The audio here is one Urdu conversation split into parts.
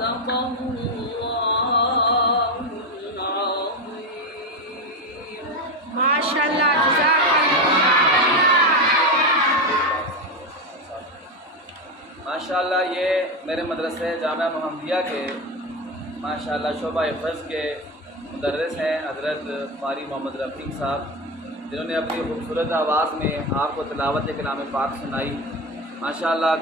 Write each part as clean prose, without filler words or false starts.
صدق الله العظيم. ماشاء اللہ، جزاک ماشاءاللہ یہ میرے مدرسے جامعہ محمدیہ کے ماشاءاللہ شعبہ حفظ کے مدرس ہیں حضرت قاری محمد رفیق صاحب، جنہوں نے اپنی خوبصورت آواز میں آپ کو تلاوت کلام پاک سنائی۔ ماشاءاللہ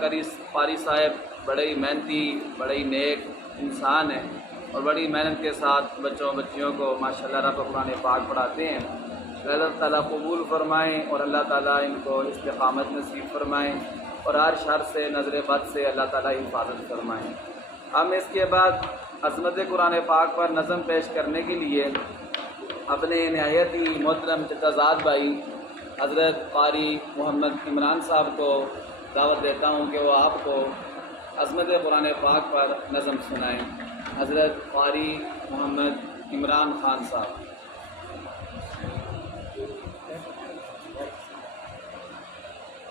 قاری صاحب بڑے ہی محنتی، بڑے ہی نیک انسان ہیں اور بڑی محنت کے ساتھ بچوں بچیوں کو ماشاءاللہ رب قرآن پاک پڑھاتے ہیں۔ اللہ تعالیٰ قبول فرمائیں اور اللہ تعالیٰ ان کو استقامت نصیب فرمائیں اور ہر شر سے، نظر بد سے اللہ تعالیٰ حفاظت فرمائیں۔ ہم اس کے بعد عظمت قرآن پاک پر نظم پیش کرنے کے لیے اپنے نہایت ہی محترم چچا زاد بھائی حضرت قاری محمد عمران صاحب کو دعوت دیتا ہوں کہ وہ آپ کو عظمت قرآن پاک پر نظم سنائیں۔ حضرت قاری محمد عمران خان صاحب۔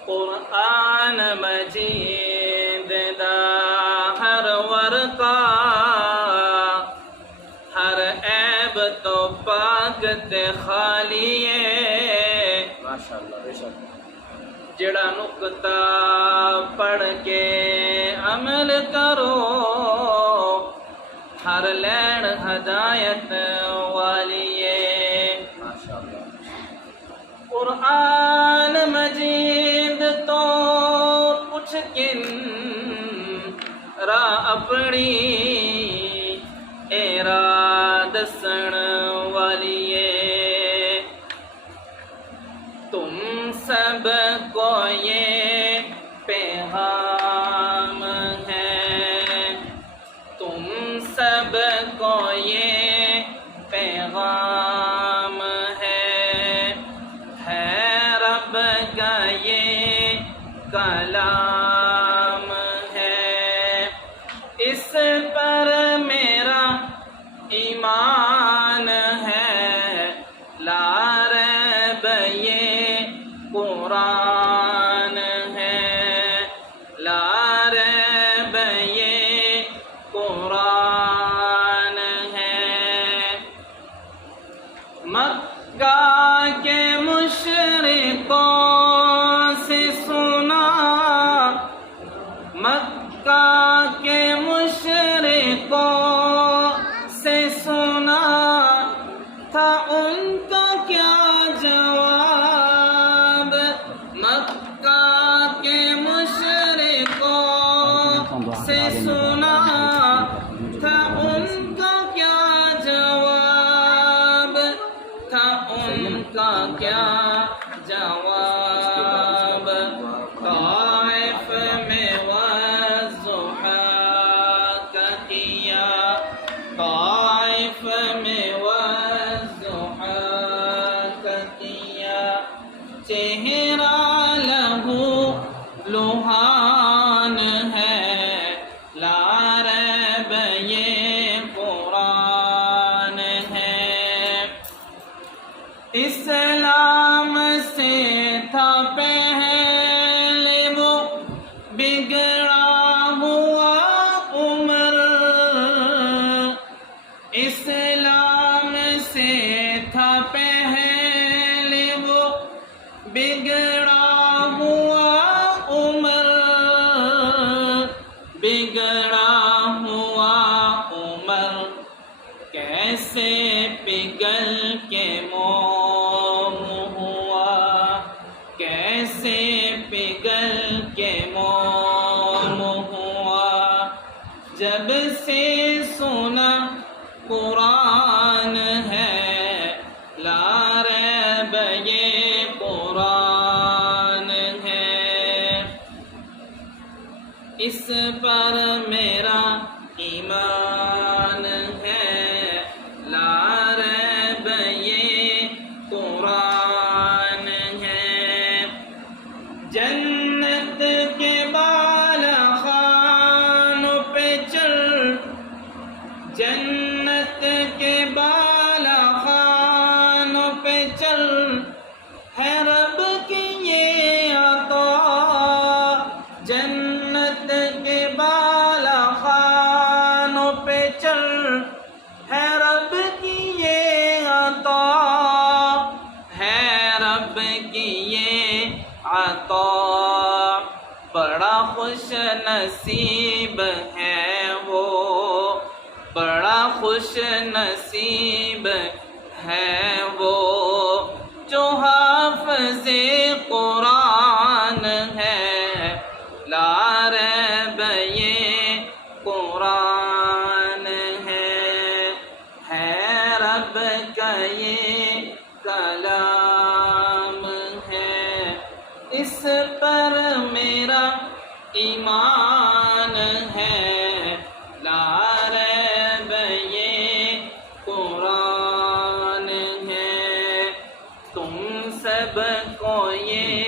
قرآن مجید دا ہر ورقہ، ہر عیب تو پاک تے خالی ہے، ماشاءاللہ بے شک۔ جڑا نقطہ پڑھ کے عمل کرو، ہر لین ہدایت والی ہے۔ ماشاءاللہ قرآن مجید تو کچھ کن راہ اپنی راہ دسن والی ہے۔ تم سب کو یہ پیغام ہے، تم سب کو یہ پیغام ہے رب کا یہ کلام ہے۔ اس پر میرا ایمان ہے، لا ریب یہ قرآن ہے، لا ریب یہ قرآن ہے۔ مکہ کے مشرکوں سے سنا، مکہ کے مشرکوں سے سنا تھا ان کا کیا جواب، مکہ کے مشرکوں سے سنا تھا ان کا کیا جواب، تھا ان کا کیا جواب۔ طائف میں والضحیٰ کا کیا، طائف میں والضحیٰ کا کیا، چہرہ لہو لوہان ہے، لا ریب یہ قرآن ہے۔ اسلام سے تھا پہلے وہ بگڑا ہوا عمر، اسلام سے تھا پہلے وہ بگڑا ہوا عمر، بگڑا ہوا عمر کیسے پگھل کے موم ہوا، کیسے پگھل کے موم ہوا، جب سے سنا قرآن ہے، لا ریب یہ قرآن ہے۔ اس پر میرا ایمان ہے، لا ریب یہ قرآن ہے۔ جنت کے بالا خانوں پہ چل، جنت کے بالا خانوں پہ چل، ہے رب کی یہ عطا، جنت کے بالا خانوں نصیب ہے وہ، بڑا خوش نصیب ہے وہ، جو حافظ قرآن ہے، لا ریب یہ قرآن ہے رب کا یہ کلام ہے، اس پر میرا ایمان ہے، لا ریب یہ قرآن ہے، تم سب کو یہ